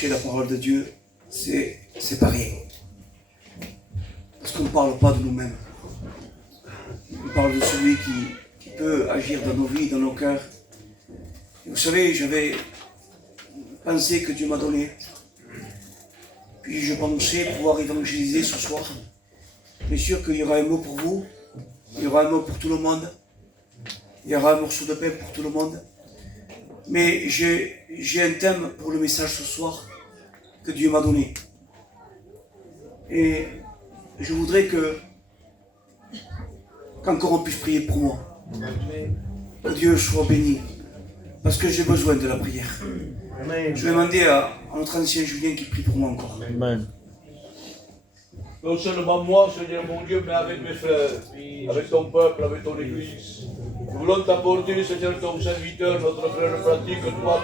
prêcher la parole de Dieu, c'est pas rien. Parce qu'on ne parle pas de nous-mêmes. On parle de celui qui peut agir dans nos vies, dans nos cœurs. Et vous savez, j'avais pensé que Dieu m'a donné. Puis je pensais pouvoir évangéliser ce soir. Bien sûr qu'il y aura un mot pour vous, il y aura un mot pour tout le monde, il y aura un morceau de pain pour tout le monde. Mais j'ai un thème pour le message ce soir que Dieu m'a donné. Et je voudrais qu'encore on puisse prier pour moi. Que Dieu soit béni. Parce que j'ai besoin de la prière. Je vais demander à notre ancien Julien qui prie pour moi encore. Amen. Non seulement moi, Seigneur mon Dieu, mais avec mes frères, avec ton peuple, avec ton Église. Nous voulons t'apporter, Seigneur, ton serviteur, notre frère pratique, toi,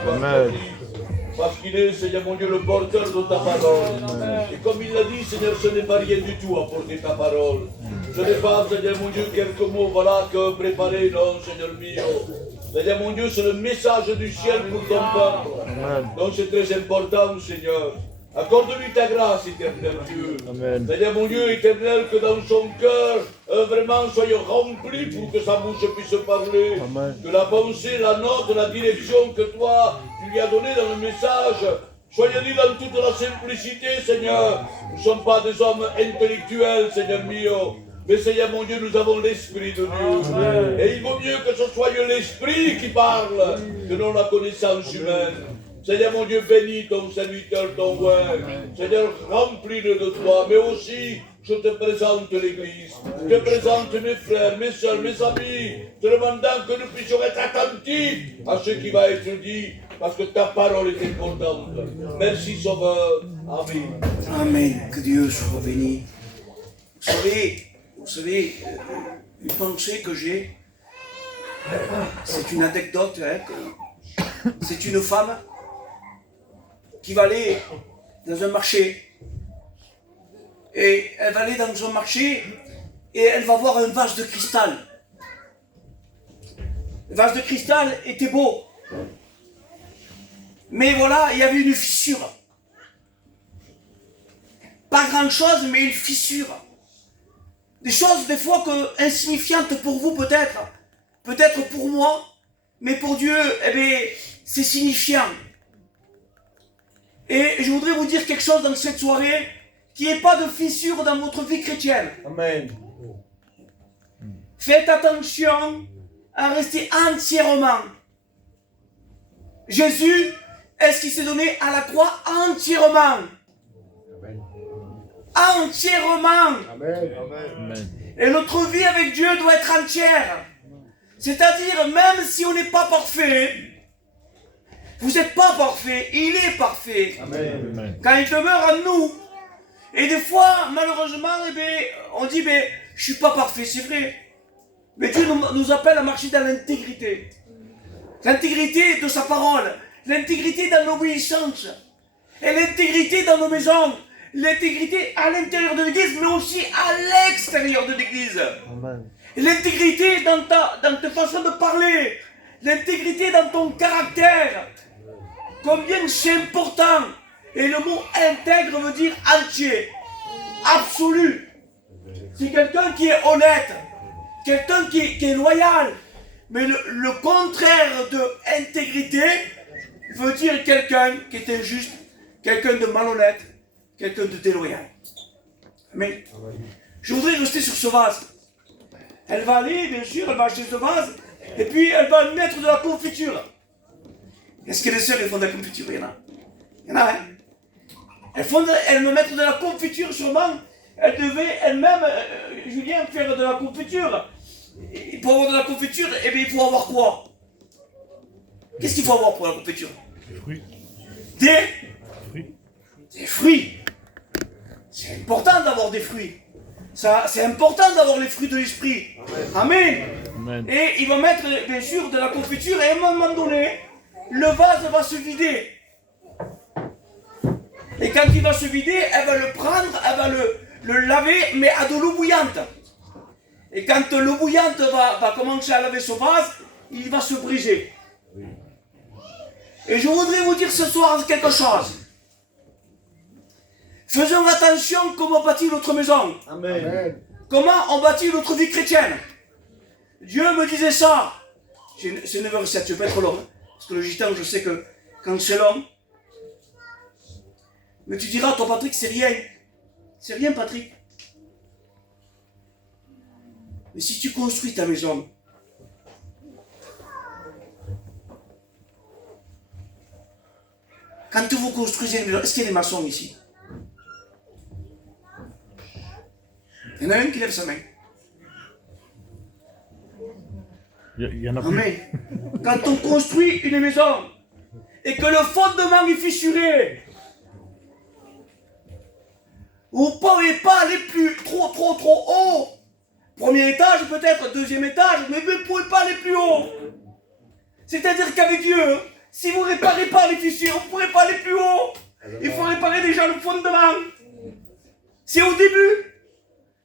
parce qu'il est, Seigneur mon Dieu, le porteur de ta parole. Et comme il l'a dit, Seigneur, ce n'est pas rien du tout à porter ta parole. Ce n'est pas, Seigneur mon Dieu, quelques mots, voilà, que préparer, non, Seigneur mio. Seigneur mon Dieu, c'est le message du ciel pour ton peuple. Donc c'est très important, Seigneur. Accorde-lui ta grâce, éternel Dieu. Amen. Seigneur mon Dieu, éternel, que dans son cœur, vraiment soyez rempli pour que sa bouche puisse parler. Amen. Que la pensée, la note, la direction que toi, tu lui as donnée dans le message, soyez dit dans toute la simplicité, Seigneur. Nous ne sommes pas des hommes intellectuels, Seigneur mio. Mais Seigneur mon Dieu, nous avons l'Esprit de Dieu. Amen. Et il vaut mieux que ce soit l'Esprit qui parle que non la connaissance humaine. Seigneur mon Dieu, bénis ton serviteur, ton roi. Seigneur, remplis-le de toi. Mais aussi, je te présente l'Église. Je te présente mes frères, mes soeurs, mes amis. Te demandant que nous puissions être attentifs à ce qui va être dit. Parce que ta parole est importante. Merci, Sauveur. Amen. Amen. Que Dieu soit béni. Vous savez, une pensée que j'ai, c'est une anecdote. C'est une femme qui va aller dans un marché. Et elle va aller dans un marché et elle va voir un vase de cristal. Le vase de cristal était beau. Mais voilà, il y avait une fissure. Pas grand chose, mais une fissure. Des choses des fois insignifiantes pour vous peut-être. Peut-être pour moi. Mais pour Dieu, eh bien, c'est signifiant. Et je voudrais vous dire quelque chose dans cette soirée, qu'il n'y ait pas de fissure dans votre vie chrétienne. Amen. Faites attention à rester entièrement. Jésus, est-ce qu'il s'est donné à la croix entièrement? Amen. Entièrement. Amen. Amen. Et notre vie avec Dieu doit être entière. C'est-à-dire, même si on n'est pas parfait, vous n'êtes pas parfait, il est parfait. Amen. Quand il demeure en nous. Et des fois, malheureusement, on dit, je ne suis pas parfait, c'est vrai. Mais Dieu nous appelle à marcher dans l'intégrité. L'intégrité de sa parole. L'intégrité dans l'obéissance. Et l'intégrité dans nos maisons. L'intégrité à l'intérieur de l'église, mais aussi à l'extérieur de l'église. Et l'intégrité dans ta façon de parler. L'intégrité dans ton caractère. Combien c'est important. Et le mot intègre veut dire entier. Absolu. C'est quelqu'un qui est honnête. Quelqu'un qui est loyal. Mais le contraire de intégrité veut dire quelqu'un qui est injuste. Quelqu'un de malhonnête. Quelqu'un de déloyal. Mais je voudrais rester sur ce vase. Elle va aller, bien sûr, elle va acheter ce vase. Et puis elle va mettre de la confiture. Est-ce que les sœurs elles font de la confiture? Il y en a. Il y en a, hein? Elles me mettent de la confiture sûrement. Elles devaient elles-mêmes, Julien, faire de la confiture. Et pour avoir de la confiture, eh bien, il faut avoir quoi? Qu'est-ce qu'il faut avoir pour la confiture? Des fruits. Des fruits. C'est important d'avoir des fruits. C'est important d'avoir les fruits de l'esprit. Amen. Amen. Et il va mettre, bien sûr, de la confiture et à un moment donné, le vase va se vider. Et quand il va se vider, elle va le prendre, elle va le laver, mais à de l'eau bouillante. Et quand l'eau bouillante va commencer à laver ce vase, il va se briser. Et je voudrais vous dire ce soir quelque chose. Faisons attention comment on bâtit notre maison. Amen. Comment on bâtit notre vie chrétienne. Dieu me disait ça. C'est 9h07, je vais pas être long. Hein, parce que le gitan, je sais que quand c'est long. Mais tu diras, toi Patrick, c'est rien. C'est rien, Patrick. Mais si tu construis ta maison, quand vous construisez une maison, est-ce qu'il y a des maçons ici? Il y en a un qui lève sa main. Il y en a Non plus. mais, quand on construit une maison et que le fondement est fissuré, vous ne pouvez pas aller plus trop haut. Premier étage peut-être, deuxième étage, mais vous ne pouvez pas aller plus haut. C'est-à-dire qu'avec Dieu, si vous ne réparez pas les fissures, vous ne pourrez pas aller plus haut. Il faut réparer déjà le fondement. C'est au début.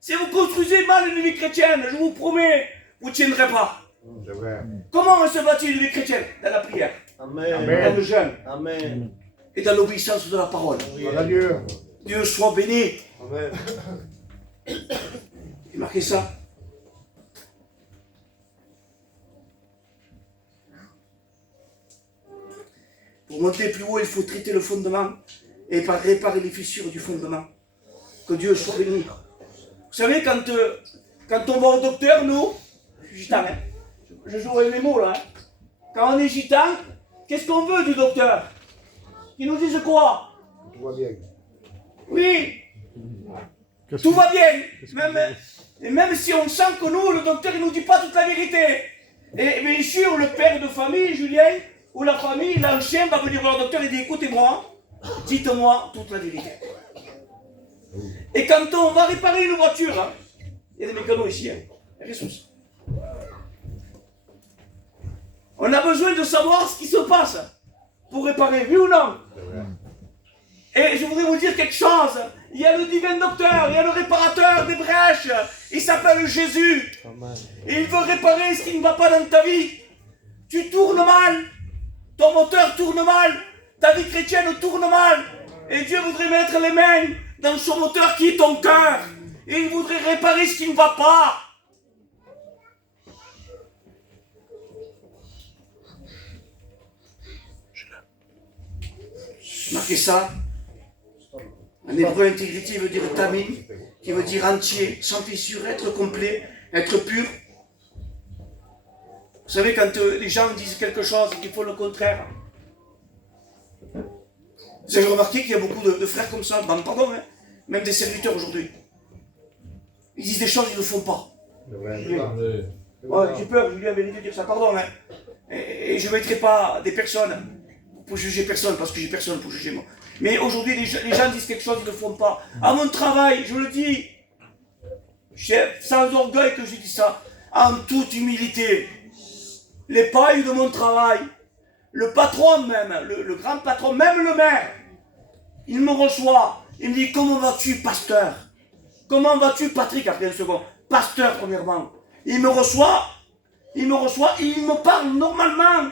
Si vous construisez mal une vie chrétienne, je vous promets, vous ne tiendrez pas. Comment on se bâtit une vie chrétienne? Dans la prière, Amen. dans le jeûne Amen. et dans l'obéissance de la parole. Dieu. Dieu soit béni. Amen. Et marquez ça. Pour monter plus haut, il faut traiter le fondement et réparer les fissures du fondement. Que Dieu soit béni. Vous savez, quand on va au docteur, nous, je suis gitan, hein, je jouerai les mots là. Hein. Quand on est gitan, qu'est-ce qu'on veut du docteur? Qu'il nous dise quoi? Tout va bien. Oui, tout va bien. Même si on sent que nous, le docteur, il ne nous dit pas toute la vérité. Et bien sûr, le père de famille, Julien, ou la famille, l'ancien va venir voir le docteur et dit, écoutez-moi, dites-moi toute la vérité. Et quand on va réparer une voiture, hein, il y a des mécanos ici, hein, il y a des soucis. On a besoin de savoir ce qui se passe pour réparer, oui ou non? Et je voudrais vous dire quelque chose. Il y a le divin docteur, il y a le réparateur des brèches. Il s'appelle Jésus. Et il veut réparer ce qui ne va pas dans ta vie. Tu tournes mal. Ton moteur tourne mal. Ta vie chrétienne tourne mal. Et Dieu voudrait mettre les mains dans son moteur qui est ton cœur. Et il voudrait réparer ce qui ne va pas. Marquez ça. En hébreu, intégrité veut dire tamin, qui veut dire entier, sans fissure, être complet, être pur. Vous savez, quand les gens disent quelque chose et qu'ils font le contraire, vous avez remarqué qu'il y a beaucoup de frères comme ça, pardon, hein, même des serviteurs aujourd'hui. Ils disent des choses qu'ils ne font pas. Ouais, j'ai peur, Julien avait dit de dire ça, pardon. Hein. Et je ne mettrai pas des personnes pour juger personne, parce que j'ai personne pour juger moi. Mais aujourd'hui, les gens disent quelque chose, ils ne le font pas. À mon travail, je le dis, sans orgueil que je dis ça, en toute humilité, les pailles de mon travail, le patron même, le grand patron, même le maire, il me reçoit, il me dit, comment vas-tu, pasteur? Comment vas-tu, Patrick, après une seconde? Pasteur, premièrement. Il me reçoit, et il me parle normalement.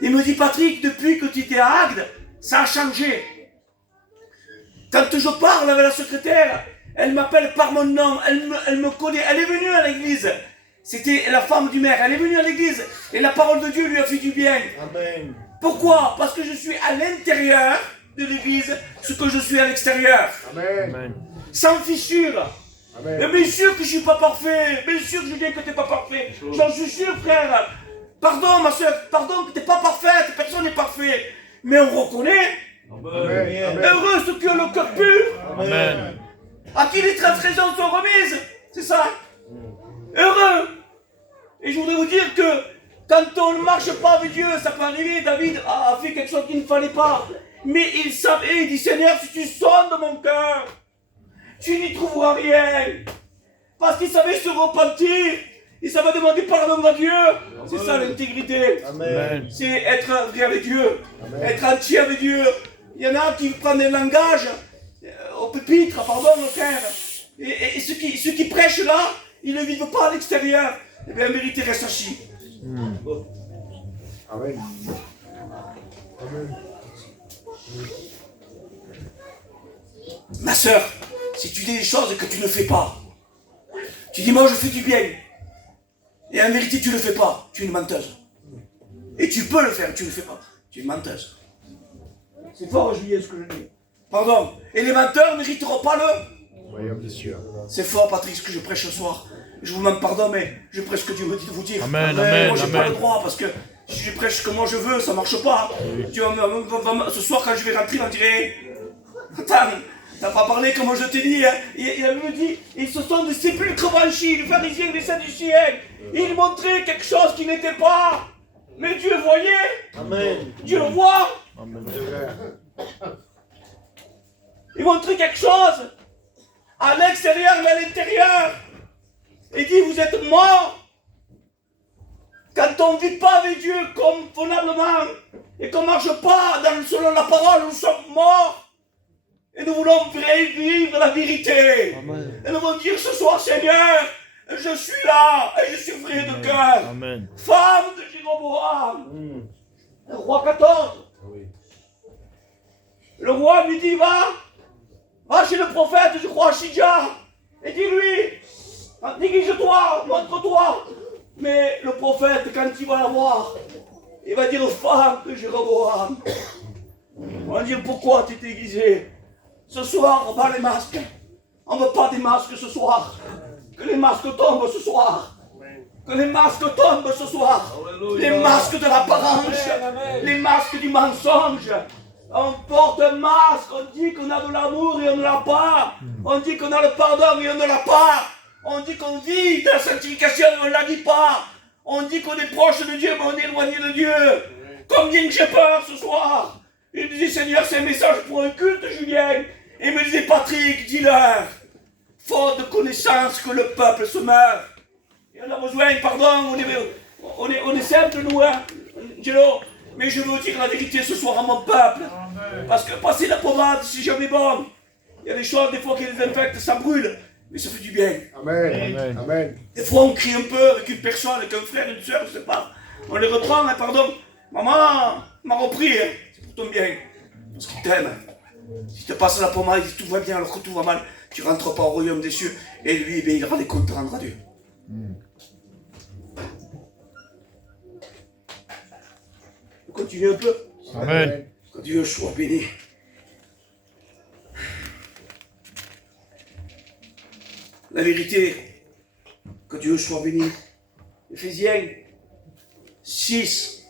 Il me dit, Patrick, depuis que tu étais à Agde, ça a changé. Quand je parle avec la secrétaire, elle m'appelle par mon nom, elle me connaît, elle est venue à l'église. C'était la femme du maire, elle est venue à l'église et la parole de Dieu lui a fait du bien. Amen. Pourquoi? Parce que je suis à l'intérieur de l'église, ce que je suis à l'extérieur. Amen. Sans fissure. Amen. Mais bien sûr que je ne suis pas parfait, bien sûr que je dis que tu n'es pas parfait. J'en suis sûr, frère. Pardon, ma soeur, pardon que tu n'es pas parfaite, personne n'est parfait. Mais on reconnaît. Amen. Heureux ceux qui ont le cœur pur. Amen. À qui les transgressions sont remises. C'est ça. Heureux. Et je voudrais vous dire que quand on ne marche pas avec Dieu, ça peut arriver, David a fait quelque chose qu'il ne fallait pas. Mais il savait, il dit, Seigneur, si tu sondes mon cœur, tu n'y trouveras rien. Parce qu'il savait se repentir. Il savait demander pardon à Dieu. C'est ça l'intégrité. Amen. C'est être vrai avec Dieu. Amen. Être entier avec Dieu. Il y en a qui prennent des langages au pupitre, pardon mon frère. Et ceux qui prêchent là, ils ne vivent pas à l'extérieur. Eh bien, en vérité, reste assis. Amen. Amen. Ma soeur, si tu dis des choses que tu ne fais pas, tu dis moi je fais du bien, et en vérité tu ne le fais pas, tu es une menteuse. Et tu peux le faire, tu ne le fais pas, tu es une menteuse. C'est fort, Julien, ce que je dis. Pardon. Et les menteurs n'hériteront pas le... Voyons, bien sûr. C'est fort, Patrick, ce que je prêche ce soir. Je vous demande pardon, mais je prêche ce que Dieu me dit de vous dire. Amen, Moi, amen, j'ai pas amen. le droit, parce que si je prêche comme moi je veux, ça marche pas. Tu vas ce soir, quand je vais rentrer, on dirait... Attends, t'as pas parlé comme je t'ai dit, hein. Il me dit, ils se sont des sépulcres blanchis, les pharisiens et les sadduciens. Ils montraient quelque chose qui n'était pas. Mais Dieu voyait. Amen. Dieu le voit. Amen. C'est vrai. Il montre quelque chose à l'extérieur mais à l'intérieur. Il dit vous êtes morts. Quand on ne vit pas avec Dieu convenablement et qu'on ne marche pas selon la parole, nous sommes morts. Et nous voulons vivre la vérité. Amen. Et nous voulons dire ce soir, Seigneur, je suis là et je suis vrai de cœur. Amen. Femme de Jéroboam, le roi 14. Le roi lui dit va chez le prophète, je crois, Shidja, et dis-lui, dégage-toi, montre-toi. Mais le prophète, quand il va la voir, il va dire femme de Jéroboam. On va dire pourquoi tu t'es déguisé. Ce soir, on va les masques. On ne veut pas des masques ce soir. Que les masques tombent ce soir. Que les masques tombent ce soir. Les masques de l'apparence. Les masques du mensonge. On porte un masque, on dit qu'on a de l'amour et on ne l'a pas. On dit qu'on a le pardon et on ne l'a pas. On dit qu'on vit de la sanctification et on ne la vit pas. On dit qu'on est proche de Dieu mais on est éloigné de Dieu. Combien j'ai peur ce soir. Il me disait Seigneur c'est un message pour un culte Julien. Et il me disait Patrick dis-leur. Faute de connaissance que le peuple se meurt. Et on a besoin, pardon, on est simple nous hein. Angelo. Mais je veux dire la vérité ce soir à mon peuple. Parce que passer la pommade, c'est jamais bon. Il y a des choses, des fois, qui les infectent, ça brûle. Mais ça fait du bien. Amen. Amen. Amen. Des fois, on crie un peu avec une personne, avec un frère, une soeur, je sais pas. On les reprend, hein, pardon. Maman m'a repris, hein. C'est pour ton bien. Parce qu'il t'aime. Si tu passes la pommade, il dit tout va bien alors que tout va mal. Tu rentres pas au royaume des cieux. Et lui, eh il aura des comptes à rendre à Dieu. Continue un peu. Amen. Que Dieu soit béni. La vérité, que Dieu soit béni. Éphésiens 6.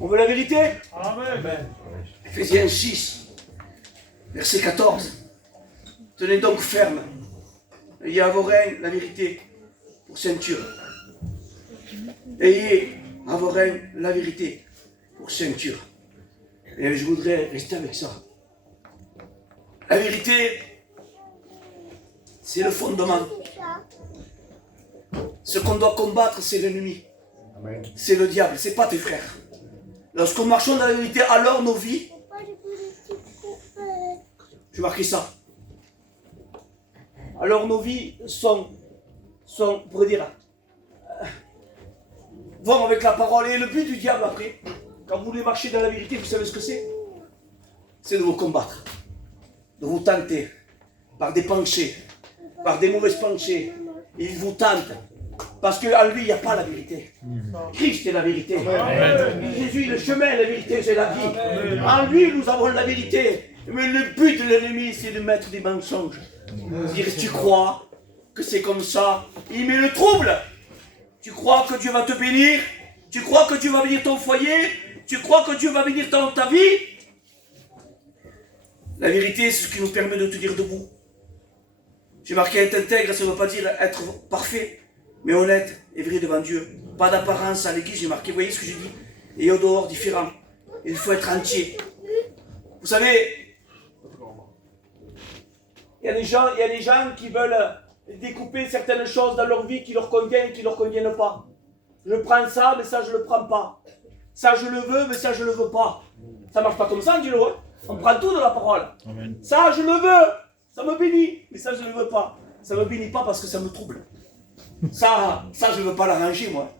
On veut la vérité? Amen. Éphésiens 6, verset 14. Tenez donc ferme. Ayez à vos reins la vérité pour ceinture. Ayez à vos reins la vérité pour ceinture. Et je voudrais rester avec ça. La vérité, c'est le fondement. Ce qu'on doit combattre, c'est l'ennemi. Amen. C'est le diable, c'est pas tes frères. Lorsqu'on marche dans la vérité, alors nos vies, je vais marquer ça. Alors nos vies sont on pourrait dire, vont avec la parole. Et le but du diable après, quand vous voulez marcher dans la vérité, vous savez ce que c'est? C'est de vous combattre, de vous tenter, par des pensées, par des mauvaises pensées. Il vous tente, parce qu'en lui, il n'y a pas la vérité. Christ est la vérité. Jésus est le chemin, la vérité, c'est la vie. En lui, nous avons la vérité. Mais le but de l'ennemi, c'est de mettre des mensonges. Dire, tu crois que c'est comme ça? Il met le trouble. Tu crois que Dieu va te bénir? Tu crois que Dieu va bénir ton foyer? Tu crois que Dieu va bénir ta vie? La vérité, c'est ce qui nous permet de te dire debout. J'ai marqué être intègre, ça ne veut pas dire être parfait, mais honnête et vrai devant Dieu. Pas d'apparence à l'église, j'ai marqué, vous voyez ce que j'ai dit? Et au dehors, différent. Il faut être entier. Vous savez, il y a des gens qui veulent découper certaines choses dans leur vie qui leur conviennent et qui ne leur conviennent pas. Je prends ça, mais ça je ne le prends pas. Ça je le veux, mais ça je ne le veux pas. Ça ne marche pas comme ça, Angelo. Hein? On prend tout de la parole. Amen. Ça je le veux, ça me bénit, mais ça je ne le veux pas. Ça ne me bénit pas parce que ça me trouble. Ça je ne veux pas l'arranger moi.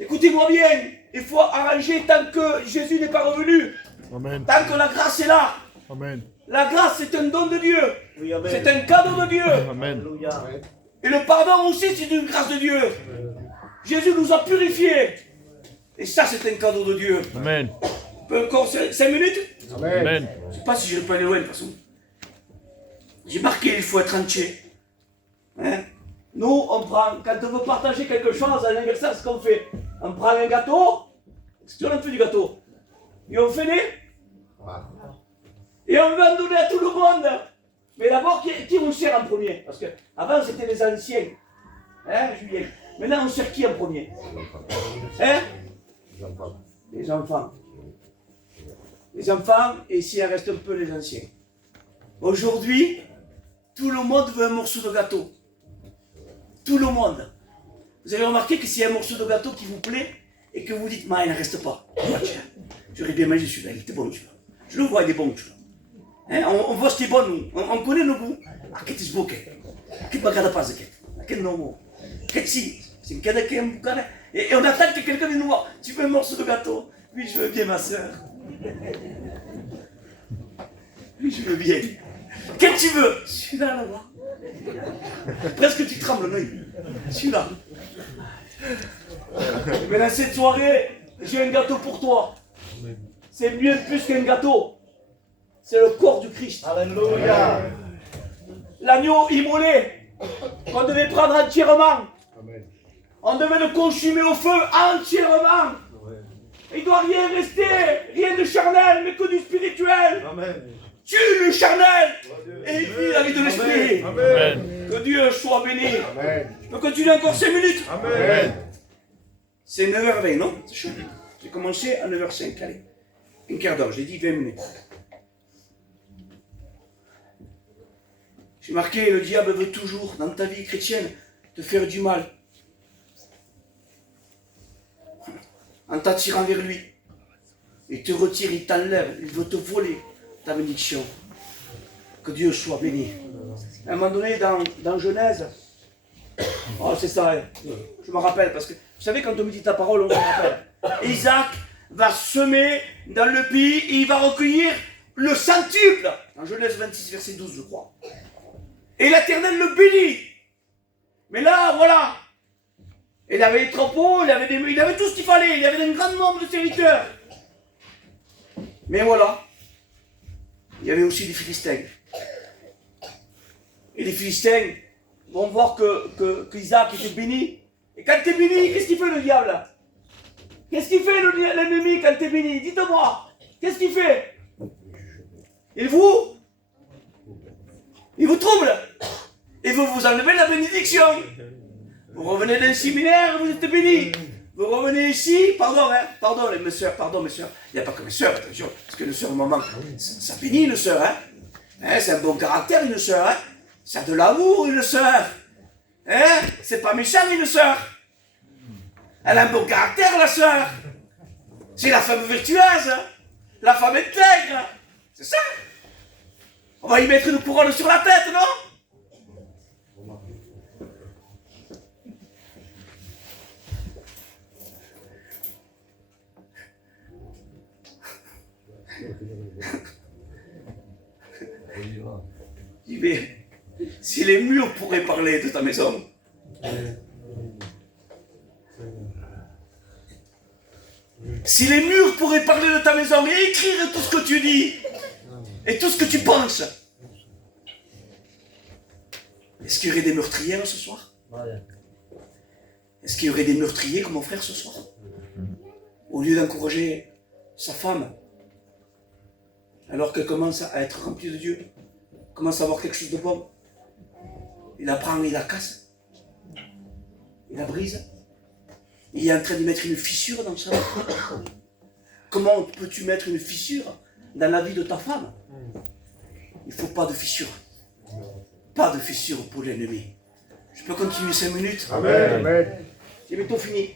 Écoutez-moi bien, il faut arranger tant que Jésus n'est pas revenu. Amen. Tant que la grâce est là. Amen. La grâce, c'est un don de Dieu. Oui, amen. C'est un cadeau de Dieu. Amen. Alléluia. Et le pardon aussi, c'est une grâce de Dieu. Jésus nous a purifiés. Et ça, c'est un cadeau de Dieu. Amen. On peut encore 5 minutes? Amen. Amen. Je ne sais pas si je vais pas aller loin de toute façon. J'ai marqué, il faut être entier. Hein? Nous, on prend, quand on veut partager quelque chose à l'anniversaire, c'est ce qu'on fait. On prend un gâteau. C'est on fait du gâteau. Et on fait et on veut en donner à tout le monde. Mais d'abord, qui on sert en premier? Parce qu'avant, c'était les anciens. Hein, Julien? Maintenant, on sert qui en premier? Hein? Les enfants. Les enfants, et s'il reste un peu les anciens. Aujourd'hui, tout le monde veut un morceau de gâteau. Tout le monde. Vous avez remarqué que s'il y a un morceau de gâteau qui vous plaît, et que vous dites, il ne reste pas. J'aurais bien mangé celui-là, il était bon celui-là. Je le vois, il est bon celui-là. Hein, on voit ce qui est bon, nous. On connaît nos goûts. Qu'est-ce que c'est beau, qu'est-ce que non, et on attend que quelqu'un vienne nous voir. Tu veux un morceau de gâteau? Oui, je veux bien, ma soeur. Oui, je veux bien. Quel tu veux? Celui-là, là-bas. Presque tu trembles, non? Celui-là. Mais dans cette soirée, j'ai un gâteau pour toi. C'est mieux plus qu'un gâteau. C'est le corps du Christ. Alléluia. L'agneau immolé, qu'on devait prendre entièrement. Amen. On devait le consumer au feu entièrement. Il ne doit rien rester, rien de charnel, mais que du spirituel. Amen. Tue le charnel et vis la vie de l'esprit. Amen. Que Dieu soit béni. Amen. Je peux continuer encore 5 minutes. Amen. C'est 9h20, non? C'est chaud. J'ai commencé à 9h05, allez. Un quart d'heure, j'ai dit 20 minutes. J'ai marqué, le diable veut toujours, dans ta vie chrétienne, te faire du mal. En t'attirant vers lui. Il te retire, il t'enlève, il veut te voler ta bénédiction. Que Dieu soit béni. À un moment donné, dans Genèse, oh c'est ça, hein. Je me rappelle, parce que, vous savez, quand on me dit ta parole, on se rappelle. Isaac va semer dans le pays et il va recueillir le centuple. En Genèse 26, verset 12, je crois. Et l'Éternel le bénit. Mais là, voilà. Il avait des troupeaux, il avait tout ce qu'il fallait. Il avait un grand nombre de serviteurs. Mais voilà. Il y avait aussi des Philistins. Et les Philistins vont voir qu'Isaac était béni. Et quand tu es béni, qu'est-ce qu'il fait le diable? Qu'est-ce qu'il fait l'ennemi quand tu es béni? Dites-moi. Qu'est-ce qu'il fait? Il vous trouble. Il veut vous enlever la bénédiction. Vous revenez d'un séminaire, vous êtes bénis. Vous revenez ici, pardon mes soeurs, il n'y a pas que mes soeurs, attention, parce que les soeurs, maman, ça bénit une soeur, hein, c'est un bon caractère, une soeur, hein, ça a de l'amour, une soeur, hein, c'est pas méchant, une soeur, elle a un bon caractère, la soeur, c'est la femme vertueuse, la femme intègre, c'est ça. On va y mettre une couronne sur la tête, non? Mais si les murs pourraient parler de ta maison, si les murs pourraient parler de ta maison et écrire tout ce que tu dis et tout ce que tu penses, est-ce qu'il y aurait des meurtrières ce soir? Est-ce qu'il y aurait des meurtriers comme mon frère ce soir? Au lieu d'encourager sa femme, alors qu'elle commence à être remplie de Dieu, commence à avoir quelque chose de bon, il la prend, il la casse, il la brise, il est en train de mettre une fissure dans sa vie. Comment peux-tu mettre une fissure dans la vie de ta femme? Il ne faut pas de fissure. Pas de fissure pour l'ennemi. Je peux continuer 5 minutes? Amen. Amen. J'ai bientôt fini.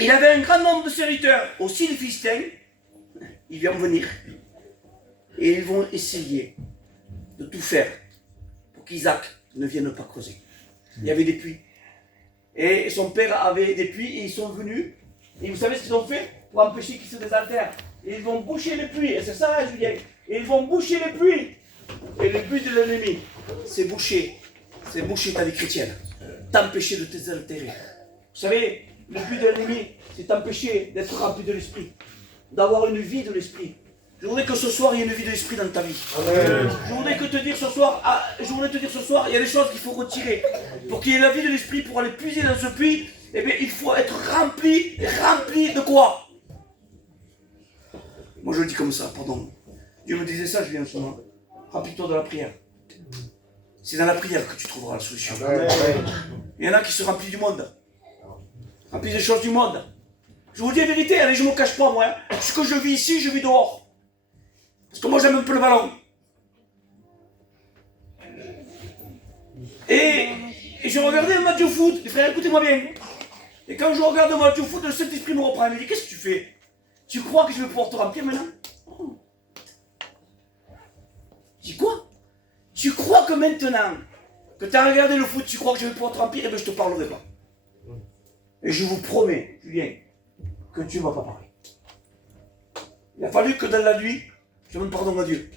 Il avait un grand nombre de serviteurs, aussi les Philistins. Ils vont venir et ils vont essayer de tout faire pour qu'Isaac ne vienne pas creuser. Il y avait des puits. Et son père avait des puits et ils sont venus. Et vous savez ce qu'ils ont fait pour empêcher qu'ils se désaltèrent? Ils vont boucher les puits. Et c'est ça, Julien. Ils vont boucher les puits. Et le but de l'ennemi, c'est boucher ta vie chrétienne. T'empêcher de t'altérer. Vous savez, le but de l'ennemi, c'est t'empêcher d'être rempli de l'esprit. D'avoir une vie de l'esprit. Je voudrais que ce soir, il y ait une vie de l'esprit dans ta vie. Amen. Je voudrais te dire ce soir, il y a des choses qu'il faut retirer. Pour qu'il y ait la vie de l'esprit, pour aller puiser dans ce puits, eh bien, il faut être rempli de quoi? Moi, je le dis comme ça, pardon. Dieu me disait ça, je viens souvent. Remplis-toi de la prière. C'est dans la prière que tu trouveras la solution. Amen. Il y en a qui se remplissent du monde. Remplissent des choses du monde. Je vous dis la vérité, allez, je ne me cache pas, moi. Hein. Ce que je vis ici, je vis dehors. Parce que moi, j'aime un peu le ballon. Et je regardais un match de foot. Les frères, écoutez-moi bien. Et quand je regarde un match de foot, le Saint-Esprit me reprend. Il me dit, qu'est-ce que tu fais? Tu crois que je vais pouvoir te remplir maintenant? Oh. Je dis quoi? Tu crois que maintenant que tu as regardé le foot, tu crois que je vais pouvoir te remplir? Eh bien, je te parlerai pas. Et je vous promets, Julien, que Dieu ne va pas parler. Il a fallu que dans la nuit, je demande pardon à Dieu.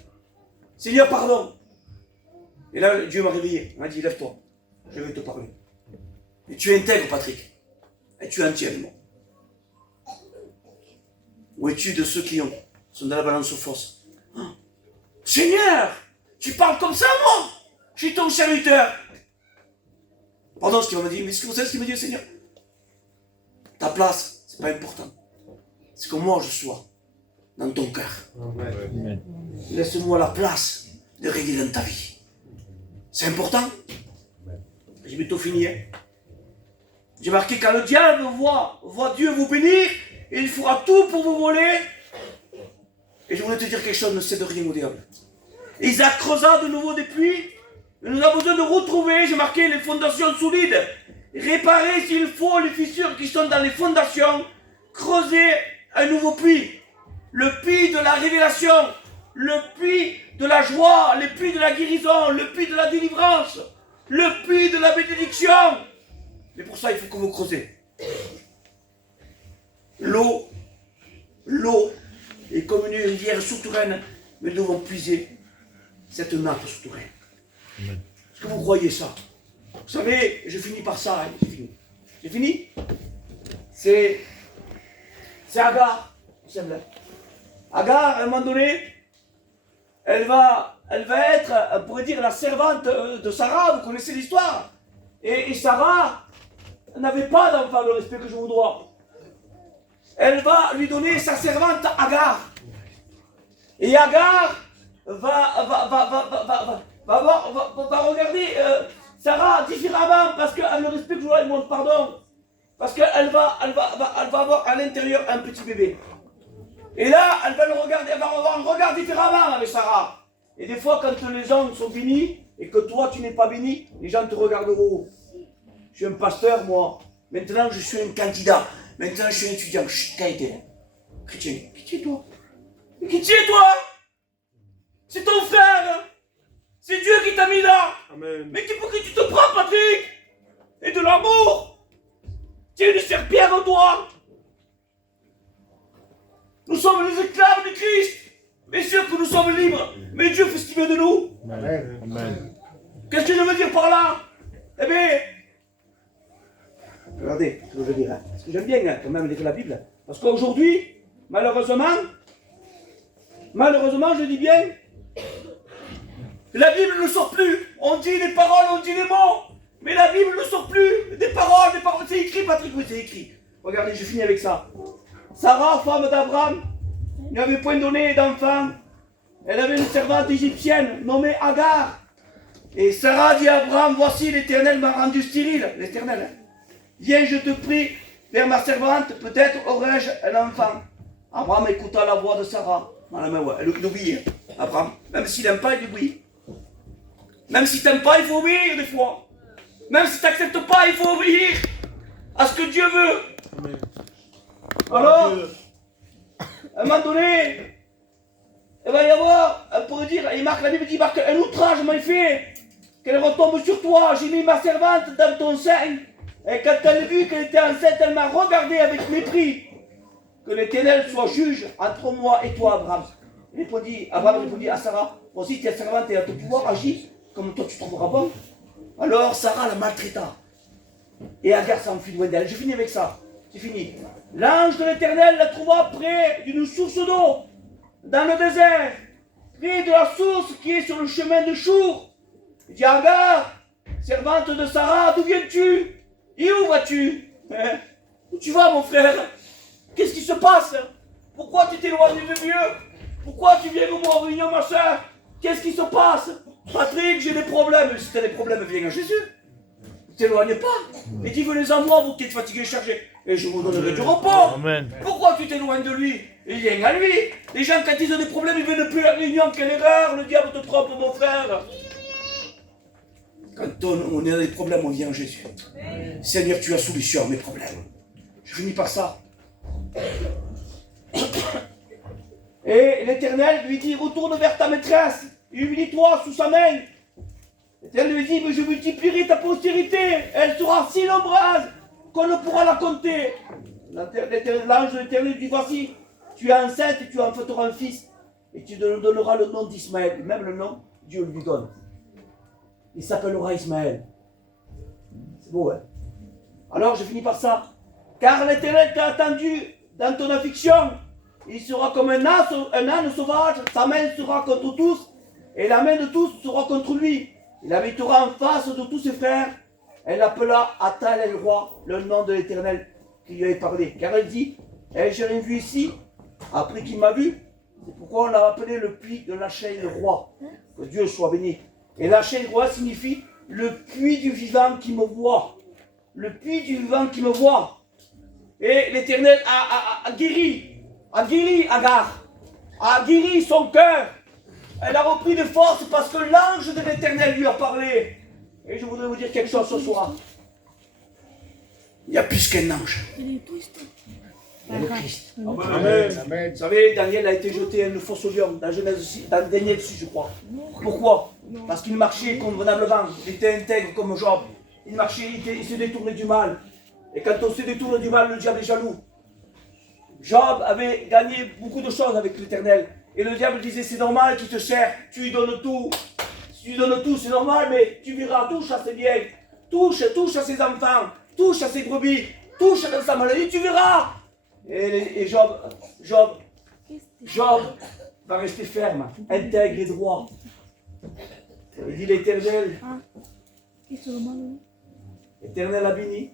Seigneur, pardon. Et là, Dieu m'a réveillé. Il m'a dit, lève-toi, je vais te parler. Et tu es intègre, Patrick. Et tu es entier avec moi. Où es-tu de ceux qui sont dans la balance fausse? Hein? Seigneur, tu parles comme ça, moi? Je suis ton serviteur. Pardon, ce qu'il m'a dit. Mais est-ce que vous savez ce qu'il m'a dit, Seigneur? Ta place, c'est pas important. C'est que moi, je sois dans ton cœur. Amen. Laisse-moi la place de régler dans ta vie. C'est important. J'ai bientôt fini. Hein. J'ai marqué, quand le diable voit Dieu vous bénir, il fera tout pour vous voler. Et je voulais te dire quelque chose, ne cède rien au diable. Isaac creusa de nouveau des puits. Il nous a besoin de retrouver, j'ai marqué, les fondations solides. Réparer s'il faut les fissures qui sont dans les fondations. Creuser un nouveau puits. Le puits de la révélation. Le puits de la joie. Le puits de la guérison. Le puits de la délivrance. Le puits de la bénédiction. Mais pour ça, il faut que vous creusez. L'eau est comme une rivière souterraine. Mais nous devons puiser cette nappe souterraine. Est-ce que vous croyez ça? Vous savez, je finis par ça. Hein, j'ai fini. C'est Agar. Agar, à un moment donné, elle va être, on pourrait dire, la servante de Sarah. Vous connaissez l'histoire. Et Sarah n'avait pas d'enfant, le respect que je vous dois. Elle va lui donner sa servante Agar. Et Agar va regarder Sarah différemment parce qu'elle le respecte, je lui demande pardon. Parce qu'elle va avoir à l'intérieur un petit bébé. Et là, elle va le regarder, elle va avoir un regard différemment avec Sarah. Et des fois, quand les gens sont bénis et que toi tu n'es pas béni, les gens te regarderont. Je suis un pasteur, moi. Maintenant, je suis un candidat. Maintenant, je suis un étudiant. Chut, qu'a été chrétien. Qui tu es toi? Qui tu es toi? C'est ton frère. C'est Dieu qui t'a mis là. Amen. Mais pour qui tu te prends, Patrick? Et de l'amour. Tu es une serpillère en toi. Nous sommes les esclaves de Christ. Bien sûr que nous sommes libres. Mais Dieu fait ce qu'il veut de nous. Amen. Amen. Qu'est-ce que je veux dire par là? Eh bien, regardez ce que je veux dire. Hein. Parce que j'aime bien hein, quand même lire la Bible. Parce qu'aujourd'hui, malheureusement, je dis bien, la Bible ne sort plus. On dit les paroles, on dit les mots. Mais la Bible ne sort plus. Des paroles. C'est écrit, Patrick, oui, c'est écrit. Regardez, je finis avec ça. Sarah, femme d'Abraham, n'avait point donné d'enfant. Elle avait une servante égyptienne nommée Agar. Et Sarah dit à Abraham, voici l'Éternel m'a rendu stérile. L'Éternel, hein. Viens, je te prie, vers ma servante, peut-être aurai-je un enfant. Abraham écouta la voix de Sarah. Elle obéit, hein. Abraham, même s'il n'aime pas, il obéit. Même si tu n'aimes pas, il faut obéir des fois. Même si tu n'acceptes pas, il faut obéir à ce que Dieu veut. Amen. Alors, à un moment donné, il va y avoir, on pourrait dire, la Bible dit, Marc, un outrage m'a fait, qu'elle retombe sur toi, j'ai mis ma servante dans ton sein, et quand elle a vu qu'elle était enceinte, elle m'a regardé avec mépris. Que que l'Éternel soit juge entre moi et toi, Abraham. Abraham répondit à Sarah, bon, si tu es servante et à ton pouvoir, agis comme toi tu trouveras bon. Alors Sarah la maltraita. Et Agar s'enfuit loin d'elle. Je finis avec ça. C'est fini. L'ange de l'Éternel la trouva près d'une source d'eau, dans le désert, près de la source qui est sur le chemin de Chour. Il dit, Agar, servante de Sarah, d'où viens-tu? Et où vas-tu? Où tu vas, mon frère? Qu'est-ce qui se passe? Pourquoi tu t'éloignes de Dieu? Pourquoi tu viens me voir en réunion, ma soeur? Qu'est-ce qui se passe? Patrick, j'ai des problèmes. Si tu as des problèmes, viens à Jésus. Ne t'éloigne pas. Et dis, venez à moi, vous qui êtes fatigués et chargés. Et je vous donnerai du repos. Amen. Pourquoi tu t'éloignes de lui? Viens à lui. Les gens, quand ils ont des problèmes, ils viennent plus à la réunion. Quelle erreur. Le diable te trompe, mon frère. Quand on a des problèmes, on vient à Jésus. Seigneur, tu as solution à mes problèmes. Je finis par ça. Et l'Éternel lui dit, retourne vers ta maîtresse. Humilie-toi sous sa main. L'Éternel lui dit, mais je multiplierai ta postérité. Elle sera si nombreuse qu'on ne pourra la compter. L'ange de l'Éternel lui dit, voici, tu es enceinte et tu enfanteras un fils. Et tu lui donneras le nom d'Ismaël. Même le nom, Dieu lui donne. Il s'appellera Ismaël. C'est beau, hein? Alors, je finis par ça. Car l'Éternel t'a attendu dans ton affliction. Il sera comme un âne sauvage. Sa main sera contre tous. Et la main de tous sera contre lui. Il habitera en face de tous ses frères. Elle appela Atal el roi, le nom de l'Éternel qui lui avait parlé. Car elle dit, j'ai rien vu ici, après qu'il m'a vu. C'est pourquoi on l'a appelé le puits de Lachel le roi. Que Dieu soit béni. Et Lachel le roi signifie le puits du vivant qui me voit. Le puits du vivant qui me voit. Et l'Éternel a guéri Agar, a guéri son cœur. Elle a repris de force parce que l'ange de l'Éternel lui a parlé. Et je voudrais vous dire quelque chose ce soir. Il y a plus qu'un ange. Il y a le Christ. Amen. Vous savez, Daniel a été jeté à une fosse au lion, dans Daniel 6, je crois. Pourquoi? Parce qu'il marchait convenablement. Il était intègre comme Job. Il marchait, il se détournait du mal. Et quand on se détourne du mal, le diable est jaloux. Job avait gagné beaucoup de choses avec l'Éternel. Et le diable disait, c'est normal qu'il te sert, tu lui donnes tout. Si tu lui donnes tout, c'est normal, mais tu verras, touche à ses biens, touche à ses enfants, touche à ses brebis, touche à sa maladie, tu verras. Et Job va rester ferme, intègre et droit. Il dit l'Éternel, l'Éternel a béni.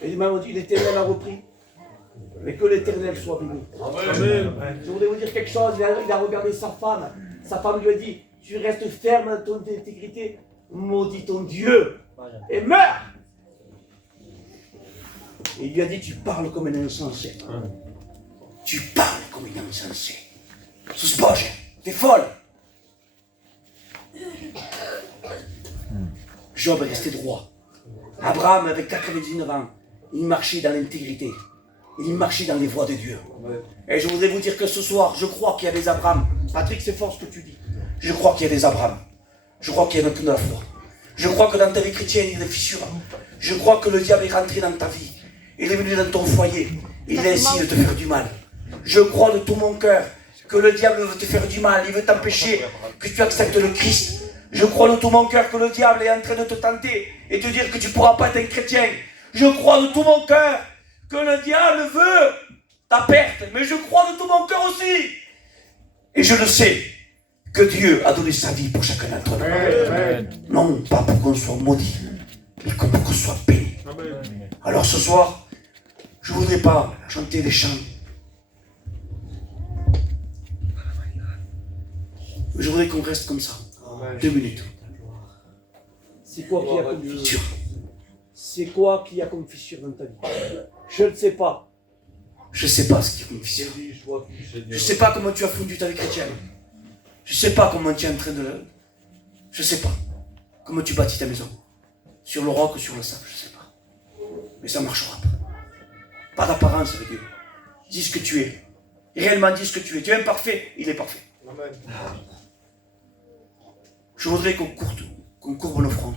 Et il m'a dit, l'Éternel a repris. Mais que l'Éternel soit béni. Amen. Je voudrais vous dire quelque chose. Il a regardé sa femme. Sa femme lui a dit, tu restes ferme dans ton intégrité. Maudis ton Dieu. Et meurs. Et il lui a dit, tu parles comme un insensé. Tu parles comme un insensé. Ce spoge, t'es folle. Job est resté droit. Abraham avait 99 ans. Il marchait dans l'intégrité. Il marchait dans les voies de Dieu. Et je voudrais vous dire que ce soir, je crois qu'il y a des Abraham. Patrick, c'est fort ce que tu dis. Je crois qu'il y a des Abraham. Je crois qu'il y a de la foi. Je crois que dans ta vie chrétienne, il y a des fissures. Je crois que le diable est rentré dans ta vie. Il est venu dans ton foyer. Il a essayé de te faire du mal. Je crois de tout mon cœur que le diable veut te faire du mal. Il veut t'empêcher que tu acceptes le Christ. Je crois de tout mon cœur que le diable est en train de te tenter et te dire que tu ne pourras pas être un chrétien. Je crois de tout mon cœur que le diable veut ta perte, mais je crois de tout mon cœur aussi. Et je le sais, que Dieu a donné sa vie pour chacun d'entre nous. Non, pas pour qu'on soit maudit, mais pour qu'on soit béni. Alors ce soir, je ne voudrais pas chanter des chants. Je voudrais qu'on reste comme ça. 2 minutes. C'est quoi qui a comme fissure? C'est quoi qui a comme fissure dans ta vie? Je ne sais pas. Je ne sais pas ce qui a comme fissure. Je ne sais pas comment tu as fondu ta vie chrétienne. Je ne sais pas comment tu es en train de... Je ne sais pas. Comment tu bâtis ta maison. Sur le roc ou sur le sable, je ne sais pas. Mais ça ne marchera pas. Pas d'apparence avec Dieu. Dis ce que tu es. Réellement dis ce que tu es. Tu es imparfait, il est parfait. Amen. Je voudrais qu'on courbe nos fronts.